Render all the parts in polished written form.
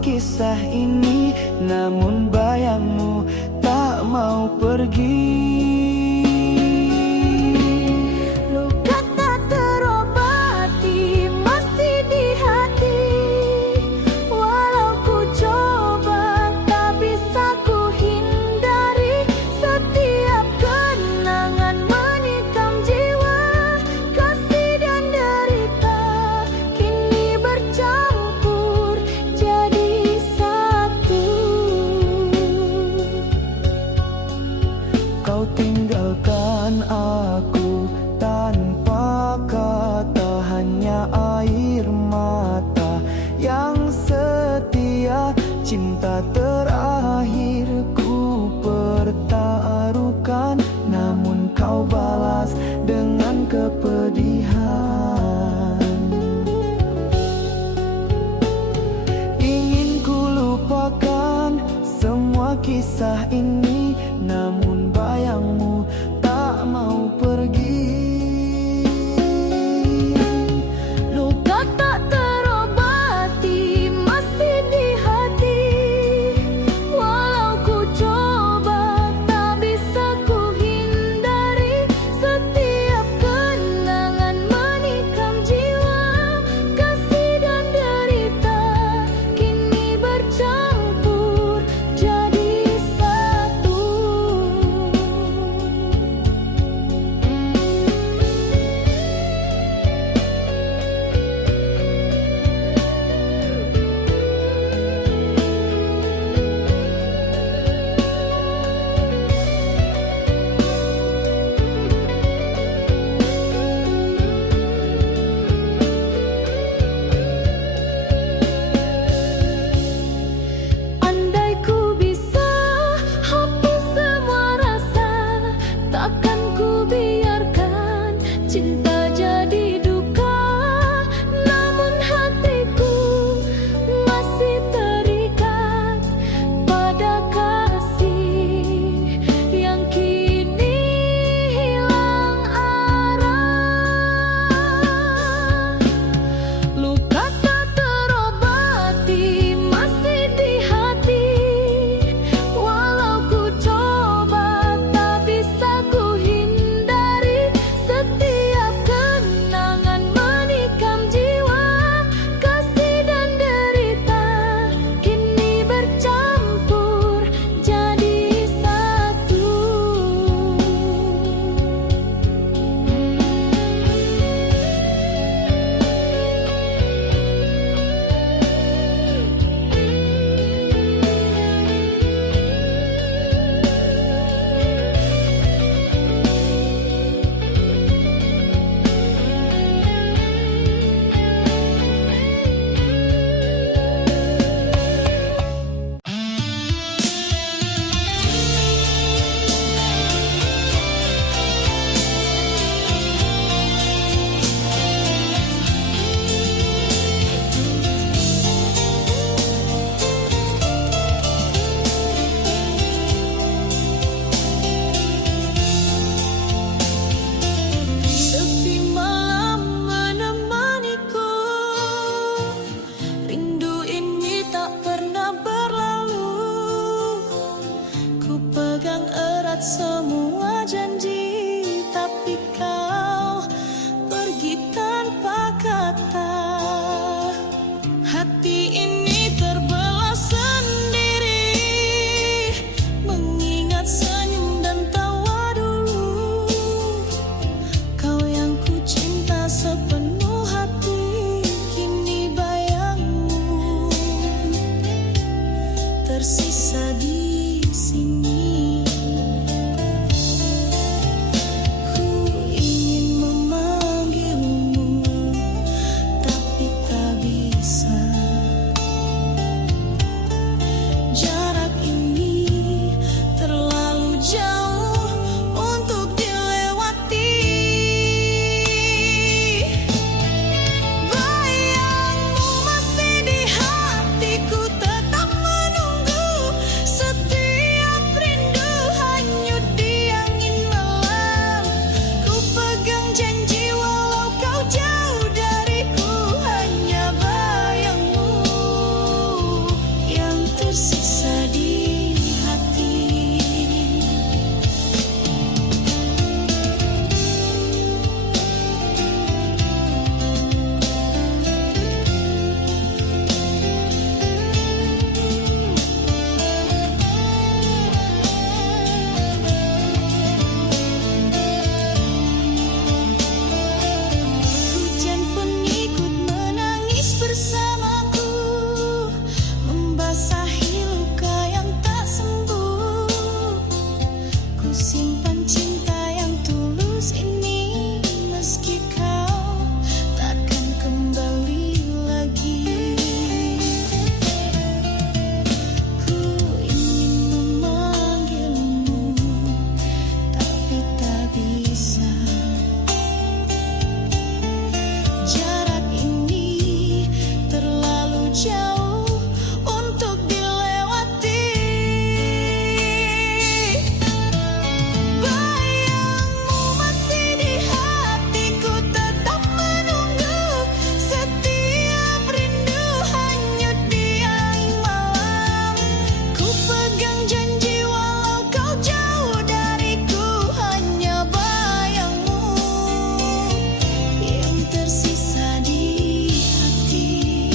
kisah ini, namun bayangmu tak mau pergi. Luka tak terobati masih di hati, walau ku coba tak bisa ku hindari. Setiap kenangan menikam jiwa, kasih dan derita kini bercampur jadi satu. Kau tinggalkan aku tanpa kata, hanya air mata yang setia. Cinta terakhirku pertaruhkan, namun kau balas dengan kepedihan. Ingin ku lupakan semua kisah ini, namun bayangmu tak mau pergi. Luka tak terobati masih di hati, walau ku coba tak bisa ku hindari. Setiap kenangan menikam jiwa, kasih dan derita kini bercampur jadi satu. Andai ku bisa hapus semua rasa, takkan ku biarkan cinta jadi duka. Namun hatiku masih terikat pada kasih yang kini hilang arah. Luka tak terobati masih di hati, walau ku coba tak bisa ku hindari. Setiap kenangan menikam jiwa, kasih dan derita kini bercampur jadi satu. Sepi malam menemaniku, rindu ini tak pernah berlalu. Ku pegang erat semua janji, tapi kau pergi tanpa kata. Hati ini terbelah sendiri, mengingat senyum dan tawa dulu. Kau yang ku cinta sepenuh hati, kini bayangmu tersisa di sini. Ku ingin memanggilmu, tapi tak bisa. Jarak ini terlalu jauh untuk dilewati. Bayangmu masih di hatiku, tetap menunggu tersisa di hati. Hujan pun ikut menangis bersamaku, membasahi luka yang tak sembuh. Ku simpan cinta yang tulus ini, meski kau takkan kembali lagi. Ku ingin memanggilmu, tapi tak bisa. Jarak ini terlalu jauh untuk dilewati. Bayangmu masih di hatiku, tetap menunggu. Setiap rindu hanyut di angin malam. Ku pegang janji walau kau jauh dariku, hanya bayangmu yang tersisa di hati.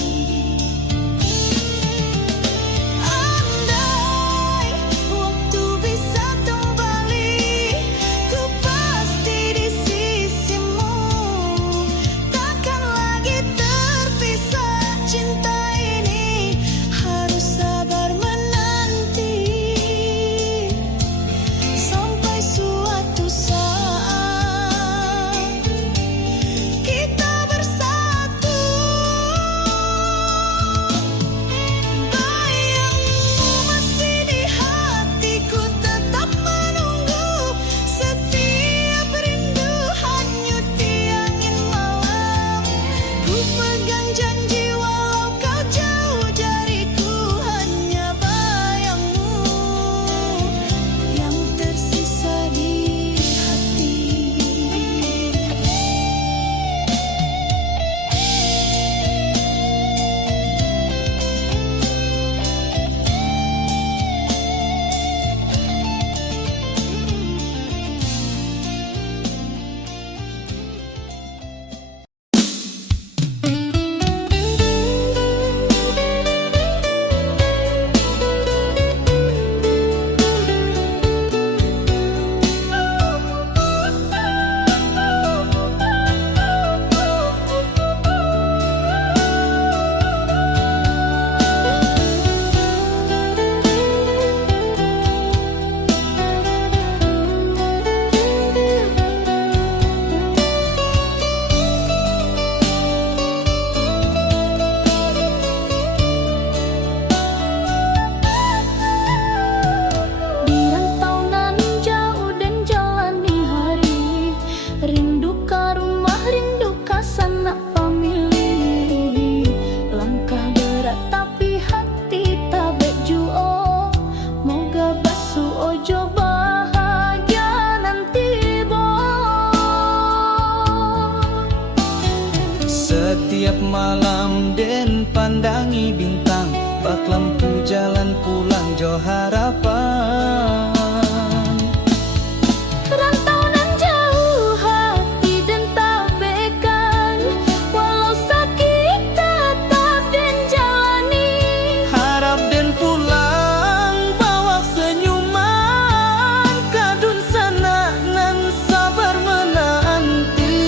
Andai waktu bisa kembali, ku pasti di sisimu. Takkan lagi terpisah, cinta ini harus sabar menanti sampai suatu saat kita bersatu. Bayangmu masih di hatiku, tetap menunggu. Setiap rindu hanyut di angin malam. Ku pegang janji walau kau jauh dariku, hanya bayangmu yang tersisa di hati. Di rantau nan jauh dan jalani hari, rindu ka rumah, rindu ka sanak famili. Langkah berat tapi hati tabek juo, moga basuh ojo bahagia nanti boy. Setiap malam den pandangi bintang, bak lampu jalan pulang jo harapan. Rantau nan jauh hati dan tabekan, walau sakit tetap den jalani. Harap den pulang bawa senyuman, kadun sana nan sabar menanti.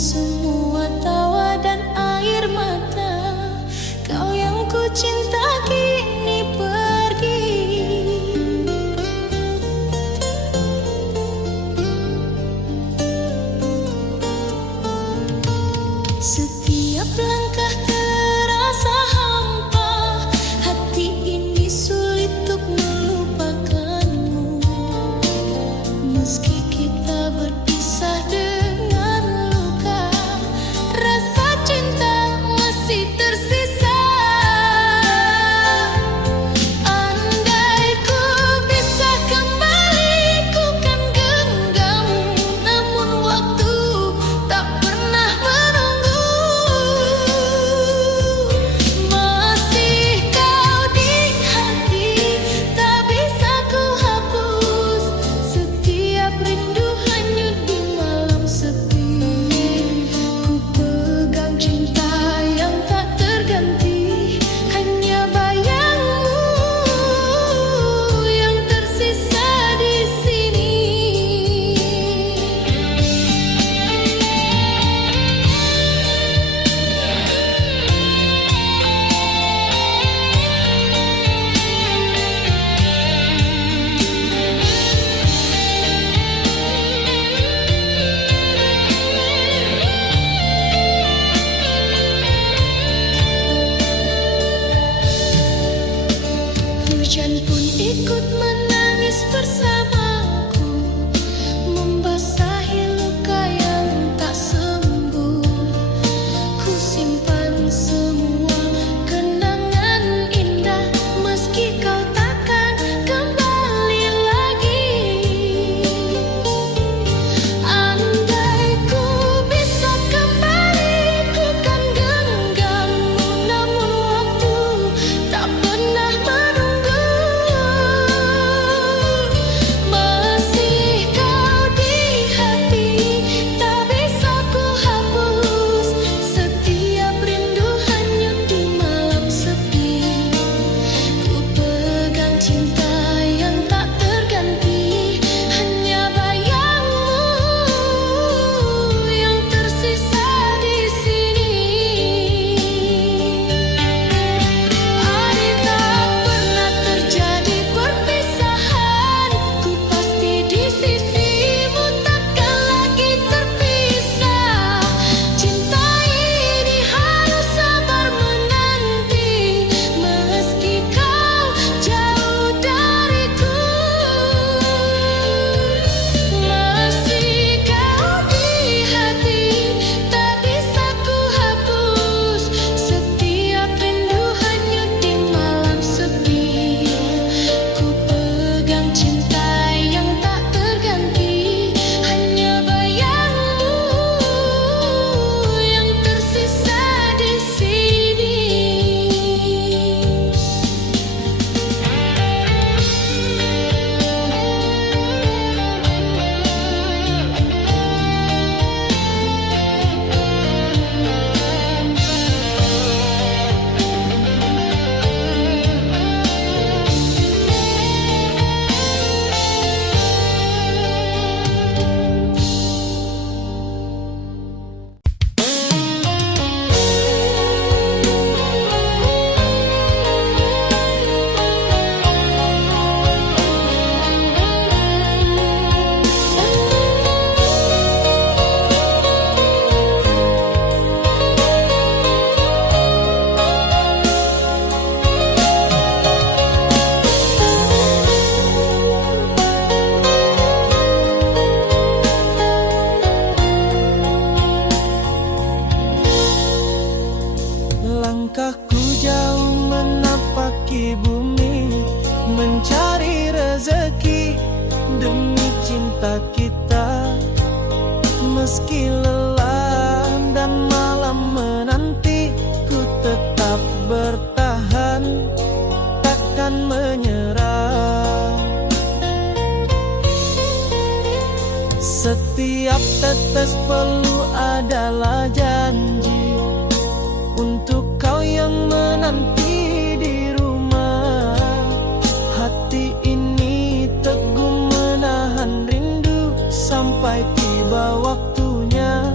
semua tawa dan air mata. Kau yang ku cinta kini pergi. Setiap langkah terasa hampa, hati ini sulit untuk melupakanmu. Meski kita berpisah dengan luka, rasa cinta masih tersisa. Andai ku bisa kembali, ku kan genggammu. Namun waktu tak pernah menunggu. Masih kau di hati, tak bisa ku hapus. Setiap rindu hanyut di malam sepi. Ku pegang cinta yang tak terganti, hanya bayangmu yang tersisa di sini. Hujan pun ikut menangis bersamaku, membasahi luka yang tak sembuh. Ku simpan semua kenangan indah, meski kau takkan kembali lagi. Andai ku bisa kembali, ku kan genggammu. Namun waktu tak pernah menunggu. Masih kau di hati, tak bisa ku hapus. Setiap rindu hanyut di malam sepi. Ku pegang cinta yang tak terganti, hanya bayangmu yang tersisa di sini. Andai tak pernah terjadi perpisahan, ku pasti di sisimu, takkan lagi terpisah. Cinta ini harus sabar menanti, meski kau jauh dariku. Masih kau di hati, tak bisa ku hapus. Setiap rindu hanyut di malam sepi. Ku pegang cinta yang tak terganti, hanya bayangmu yang tersisa di sini. Langkahku jauh menapaki bumi, mencari rezeki demi cinta kita. Meski lelah dan malam menanti, ku tetap bertahan, takkan menyerah. Setiap tetes peluh adalah janji untuk kau yang menanti di rumah. Hati ini teguh menahan rindu sampai tiba waktunya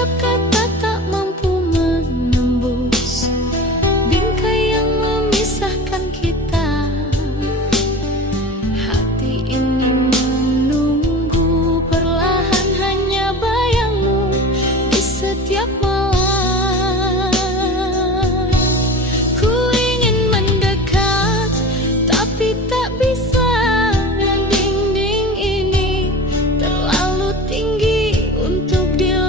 setiap kata tak mampu menembus bingkai yang memisahkan kita. Hati ini menunggu perlahan hanya bayangmu di setiap malam. Ku ingin mendekat tapi tak bisa. Dinding ini terlalu tinggi untuk dilewati.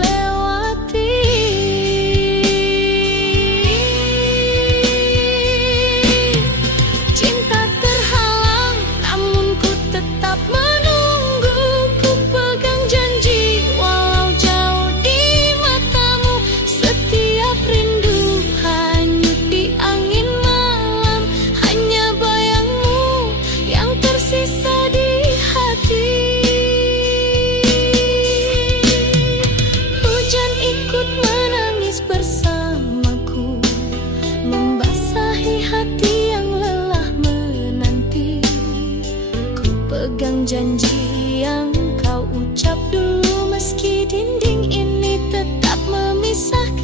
Cinta terhalang namun ku tetap menunggu. Ku pegang janji walau jauh di matamu. Setiap rindu hanyut di angin malam. Hanya bayangmu yang tersisa di hati. Hujan ikut menangis bersamaku, membasahi hati yang lelah menanti. Ku pegang janji yang kau ucap dulu, meski dinding ini tetap memisahkan.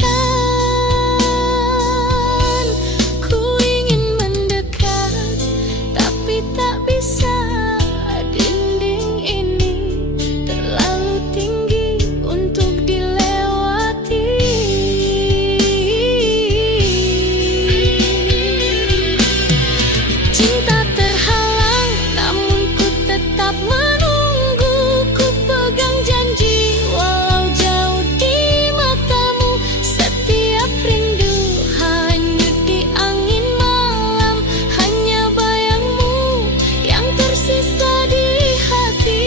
Ku ingin mendekat tapi tak bisa. Dinding ini terlalu tinggi untuk dilewati. Cinta terhalang namun ku tetap menunggu. Ku pegang janji walau jauh di matamu. Setiap rindu hanyut di angin malam. Hanya bayangmu yang tersisa di hati.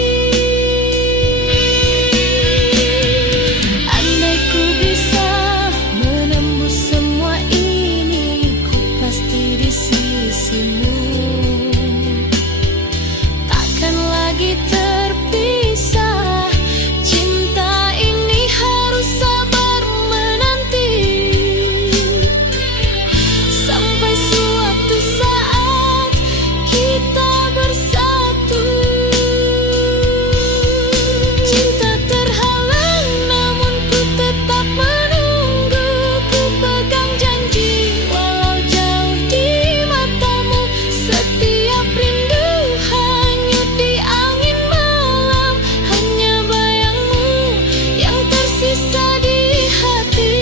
Andai ku bisa menembus semua ini, ku pasti di sisimu. Takkan lagi terpisah. Cinta ini harus sabar menanti sampai suatu saat kita bersatu. Cinta terhalang namun ku tetap menunggu. Ku pegang janji walau jauh di matamu. Setiap rindu hanyut di angin malam. Hanya bayangmu yang tersisa di hati.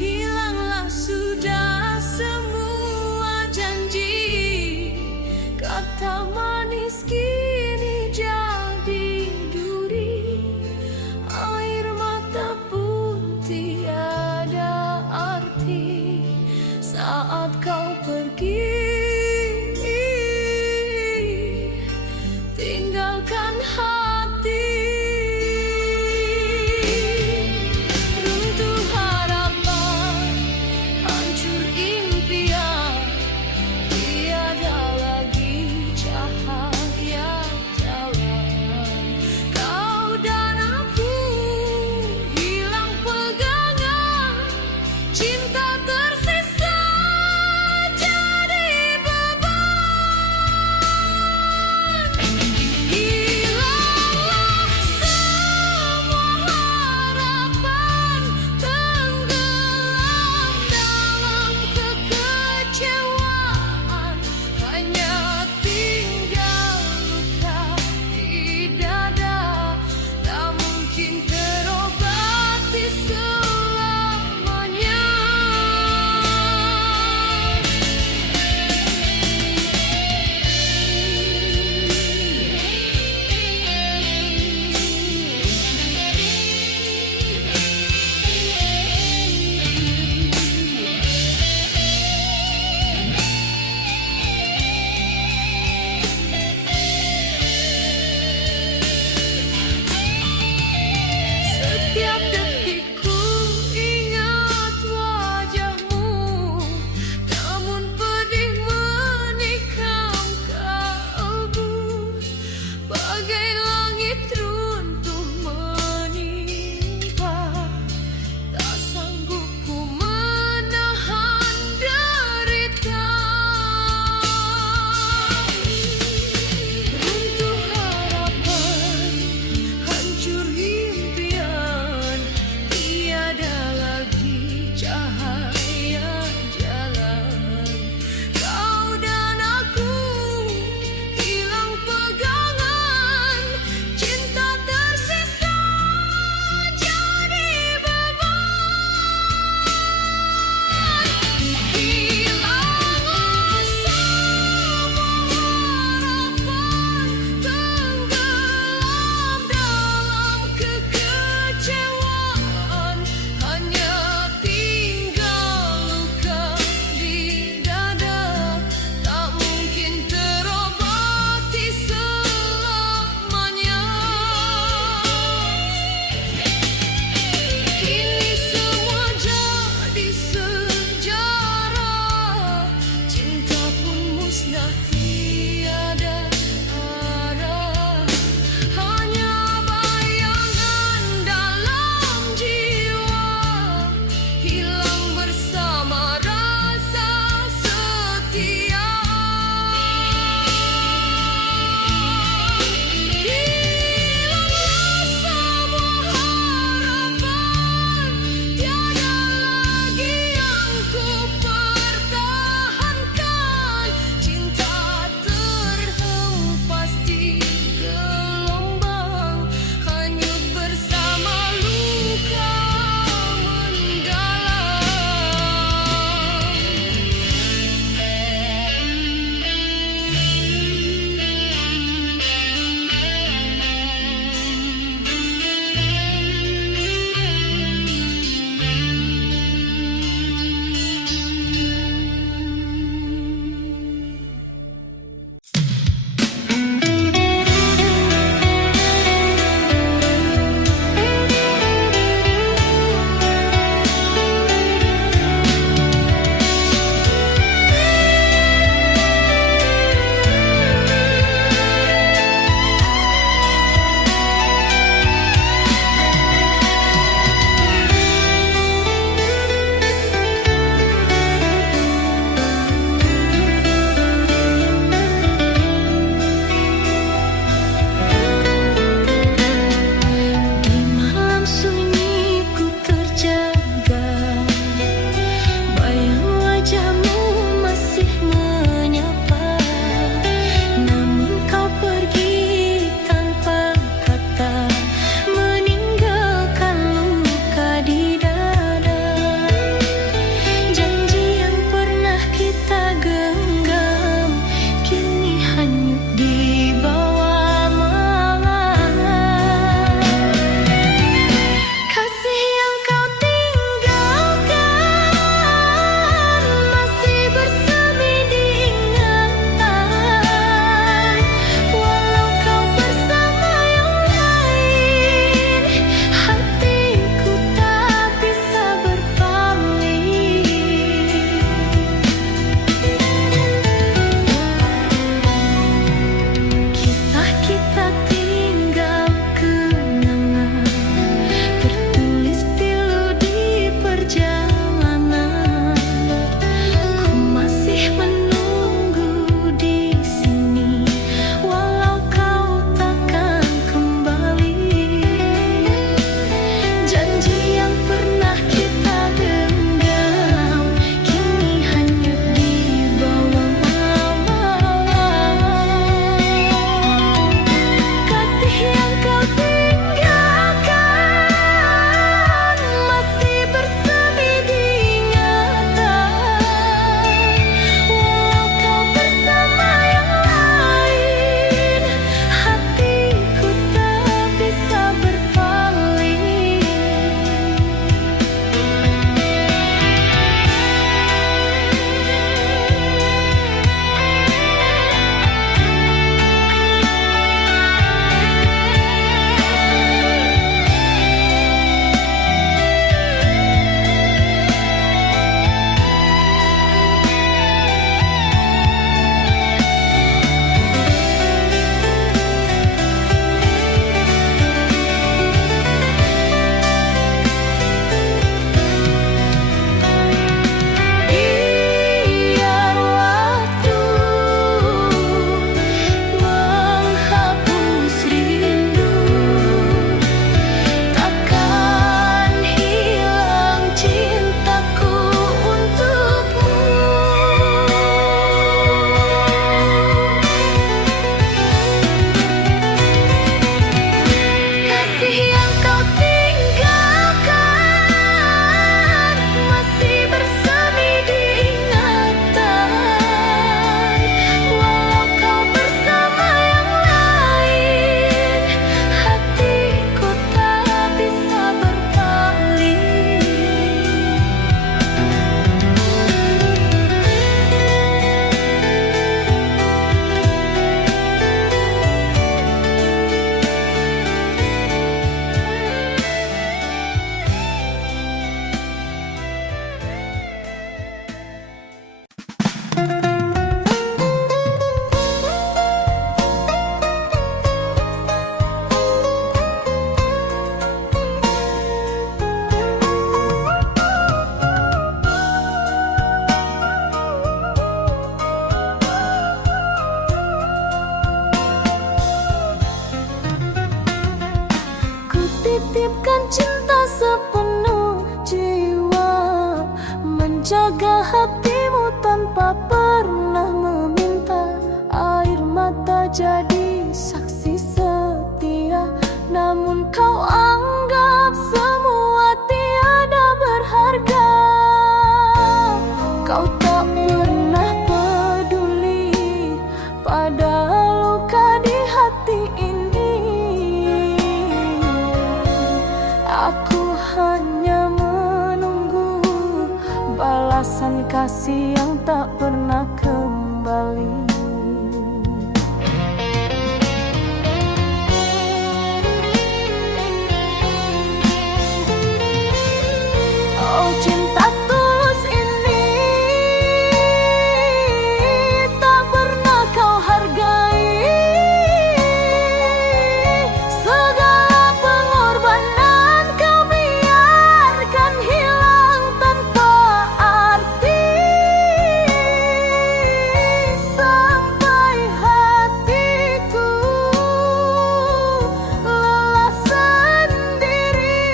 Hilanglah sudah semua janji. Kata manis kini jadi duri. Air mata pun tiada arti saat kau pergi. Tinggalkan hati. Runtuh harapan, hancur impian. Tiada lagi cahaya jalan. Kau dan aku hilang pegangan. Cinta tersisa jadi beban. menjaga hatimu tanpa pernah meminta. Air mata jadi saksi setia, namun kau anggap semua tiada berharga. Kau tak pernah peduli pada luka di hati ini. Aku hanya menunggu balasan kasih yang tak pernah kembali. Oh, cinta tulus ini tak pernah kau hargai. Segala pengorbanan kau biarkan hilang tanpa arti. Sampai hatiku lelah sendiri.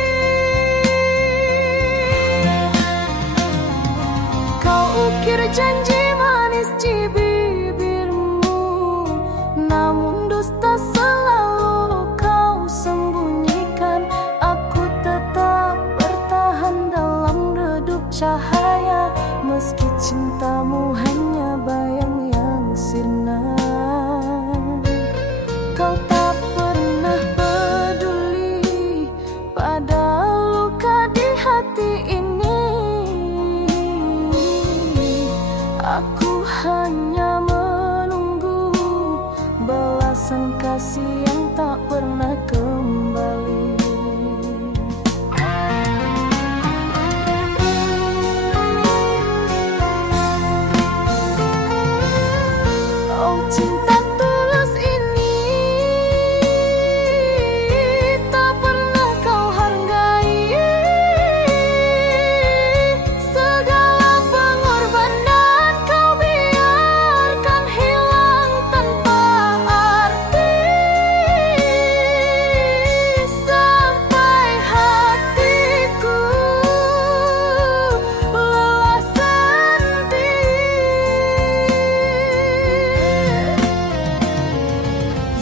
Kau ukir janji manis di bibirmu, namun dusta selalu kau sembunyikan. Aku tetap bertahan dalam redup cahaya, meski cintamu hanya bayang yang sirna. Kau tak pernah peduli pada luka di hati ini. Aku hanya menunggu balasan kasih yang tak pernah kembali. Oh, cinta tulus ini tak pernah kau hargai. Segala pengorbanan kau biarkan hilang tanpa arti. Sampai hatiku lelah sendiri.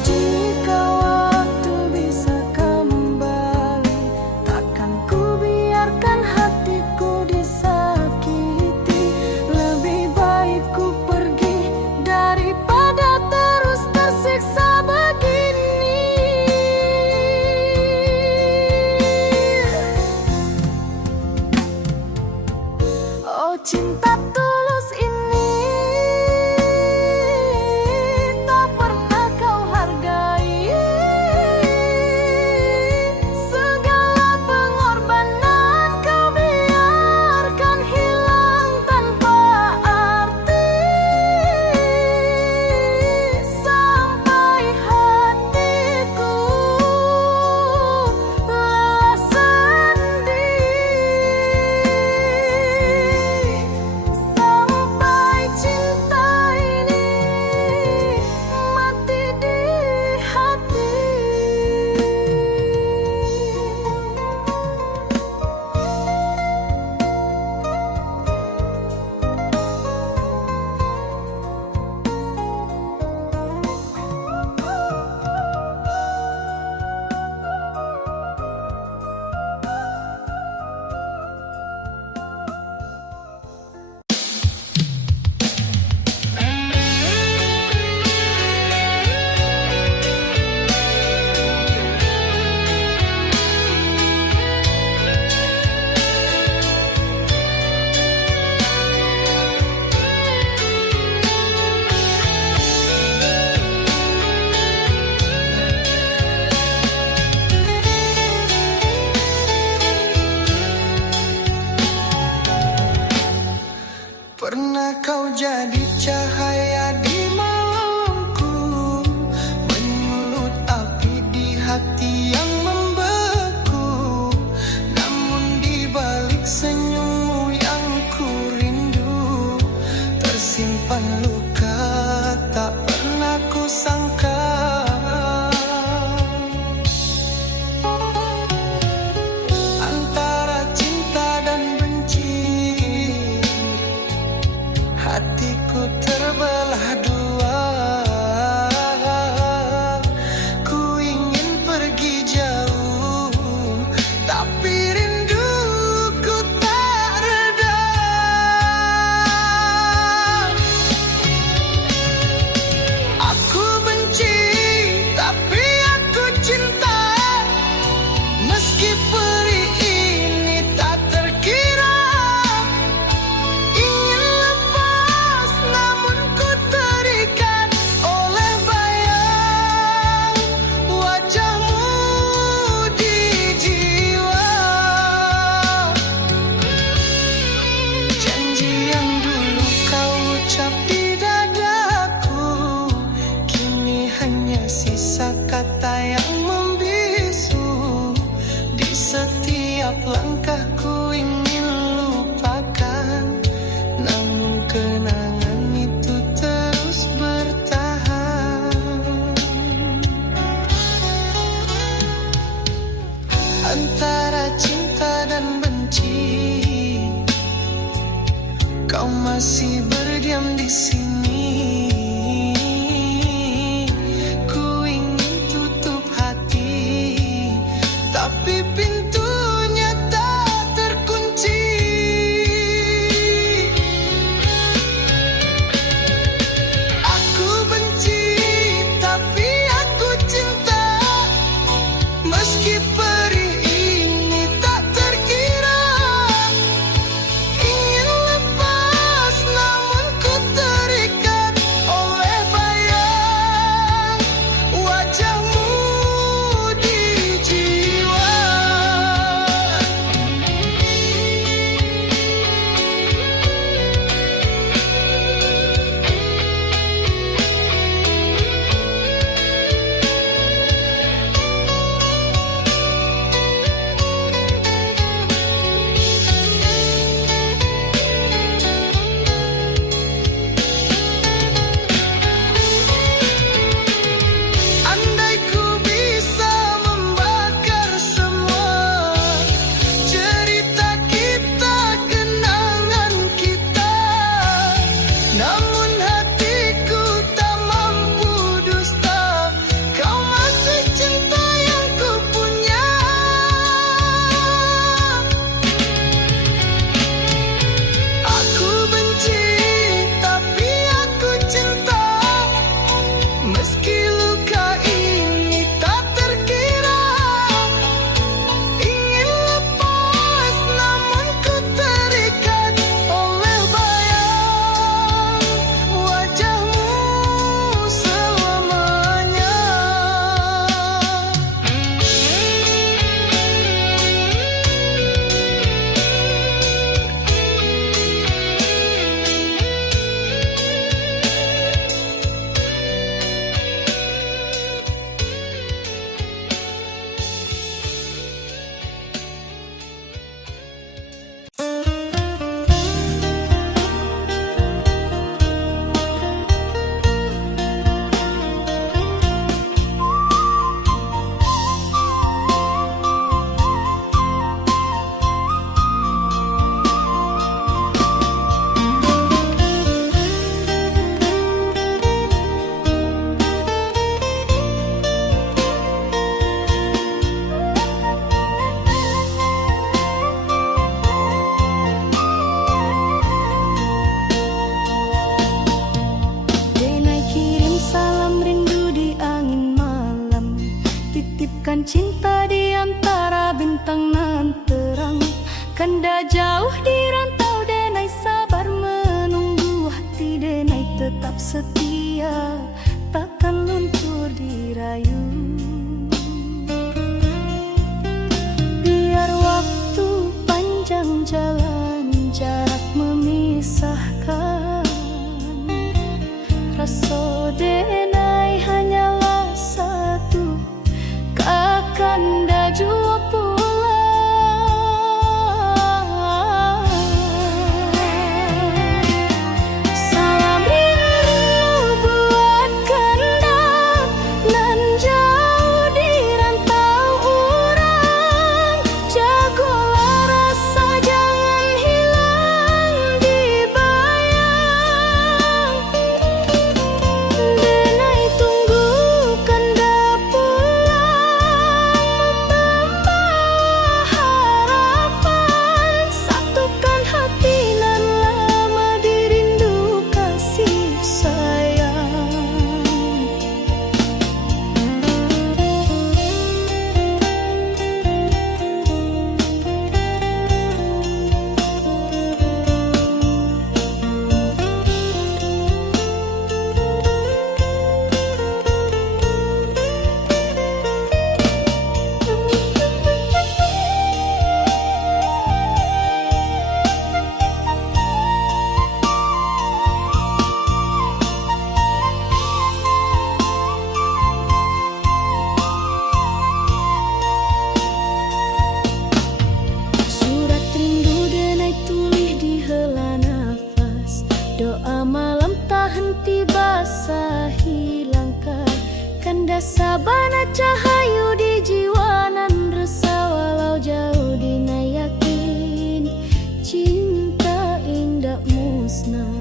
Jika waktu bisa kembali, takkan ku biarkan hatiku disakiti. Lebih baik ku pergi daripada terus tersiksa begini. Oh, cinta tulus ini tak pernah kau hargai. Segala pengorbanan kau biarkan hilang tanpa arti. Sampai hatiku lelah sendiri. Sampai cinta ini mati di hati. Pernah kau jadi cahaya di malamku, menyulut api di hati yang membeku. Namun di balik senyummu yang ku rindu, tersimpan luka tak pernah ku sangka. Antara cinta dan benci, masih berdiam di sini. Ku ingin tutup hati, tapi pintunya tak terkunci. Aku benci, tapi aku cinta. Meski perih ini tak terkira. Ingin lepas namun ku terikat oleh bayang wajahmu di jiwa. Andai ku bisa membakar semua cerita kita, kenangan kita, namun hatiku tak mampu dusta. Kau masih cinta yang ku punya. Aku benci, tapi aku cinta. Meski luka ini tak terkira. Ingin lepas namun ku terikat oleh bayang wajahmu selamanya. Denai kirim salam rindu di angin malam, titipkan cinta di antara bintang nan terang. Kanda jauh di rantau, Denai sabar menunggu. Hati Denai tetap setia, takkan luntur dirayu. Biar waktu panjang jalan, jarak memisahkan. Rasa Denai hanyalah satu, kakanda jua pulang. Salam rindu buat kanda nan jauh di rantau urang. Jagolah rasa jangan hilang di bayang. Denai tunggu kanda pulang, membawa harapan. Satukan hati nan lama dirindu kasih sayang. Surat rindu Denai tulis di hela nafas. Doa malam tak henti basahi langkah. Kanda sabana cahayu di jiwa nan resah. Walau jauh Denai yakin cinta indah musnah.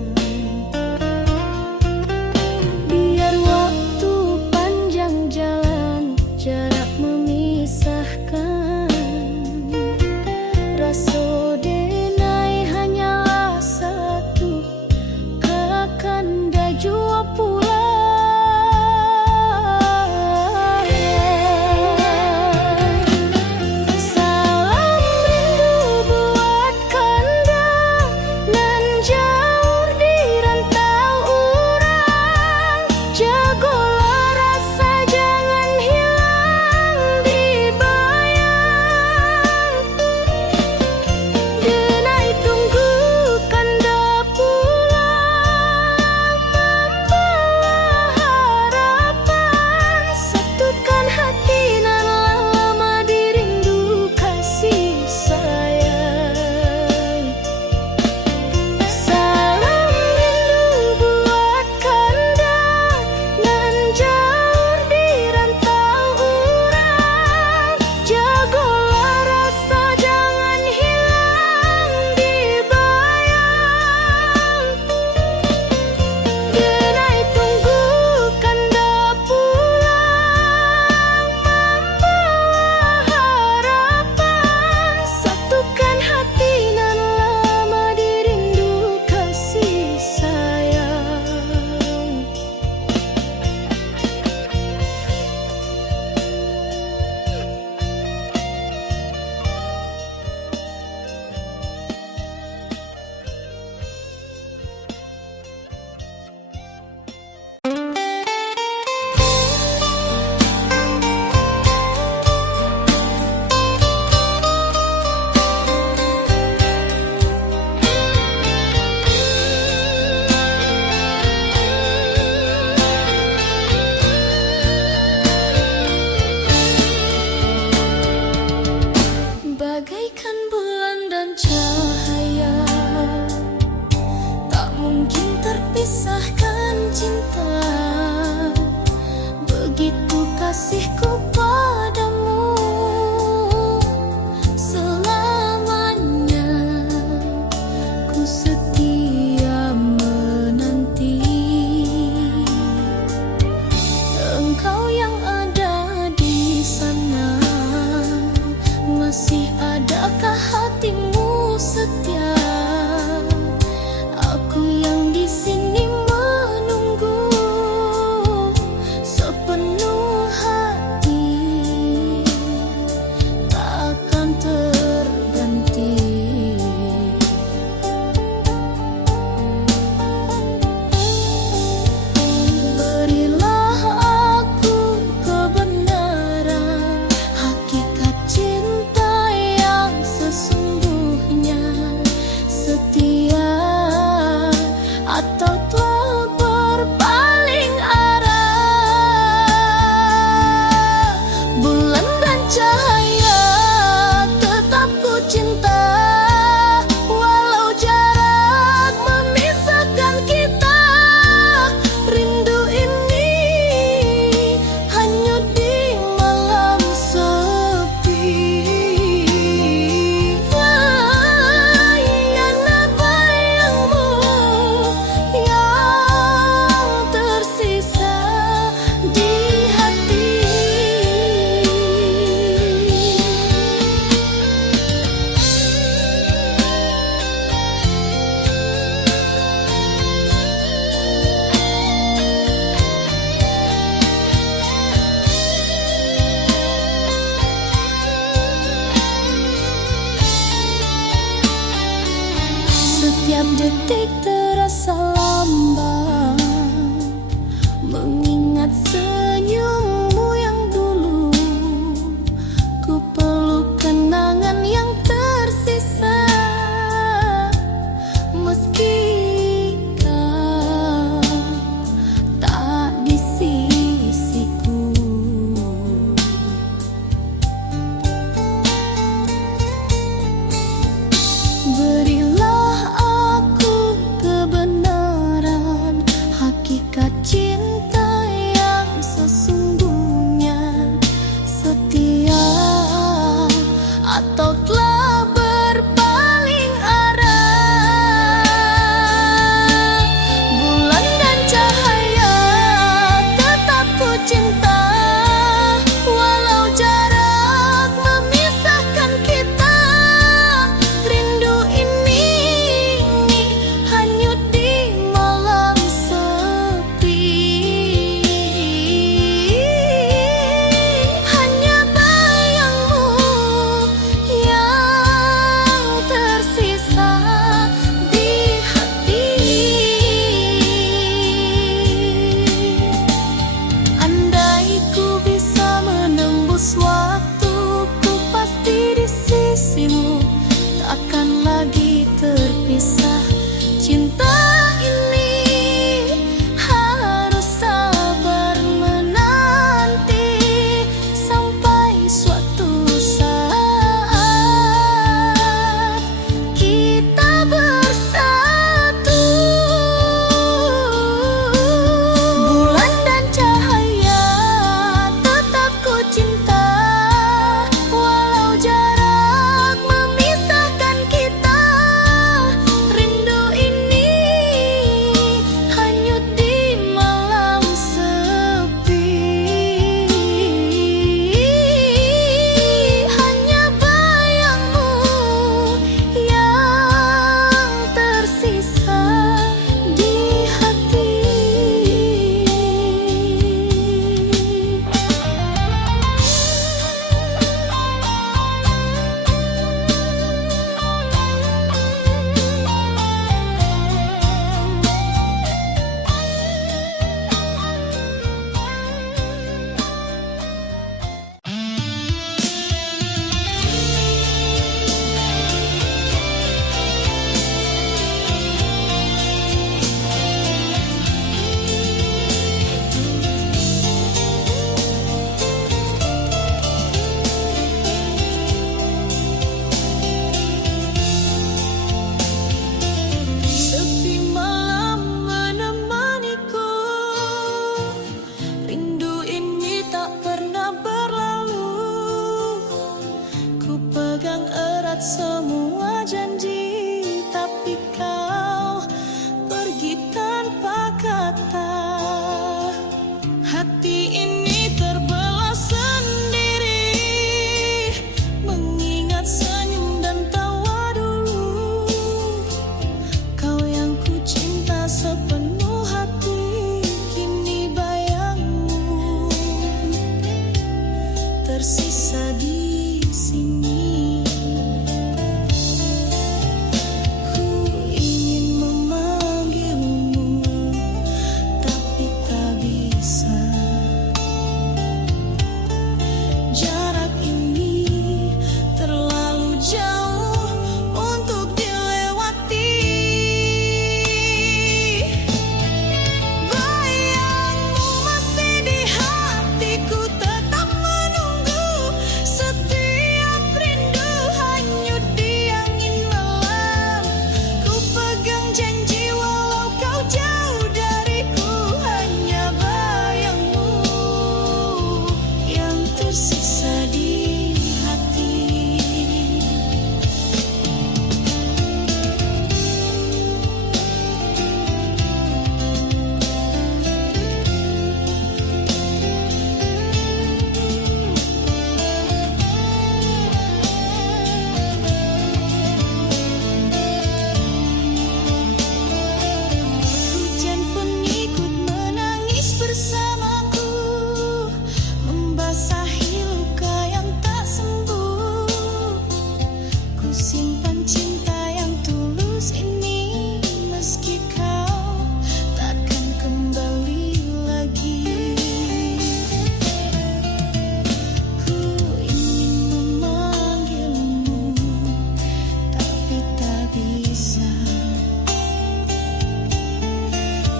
atau telah berpaling arah. Bulan dan cahaya tetap ku cinta, walau jarak memisahkan kita. Rindu ini hanyut di malam sepi. Yana bayangmu yang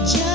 Jangan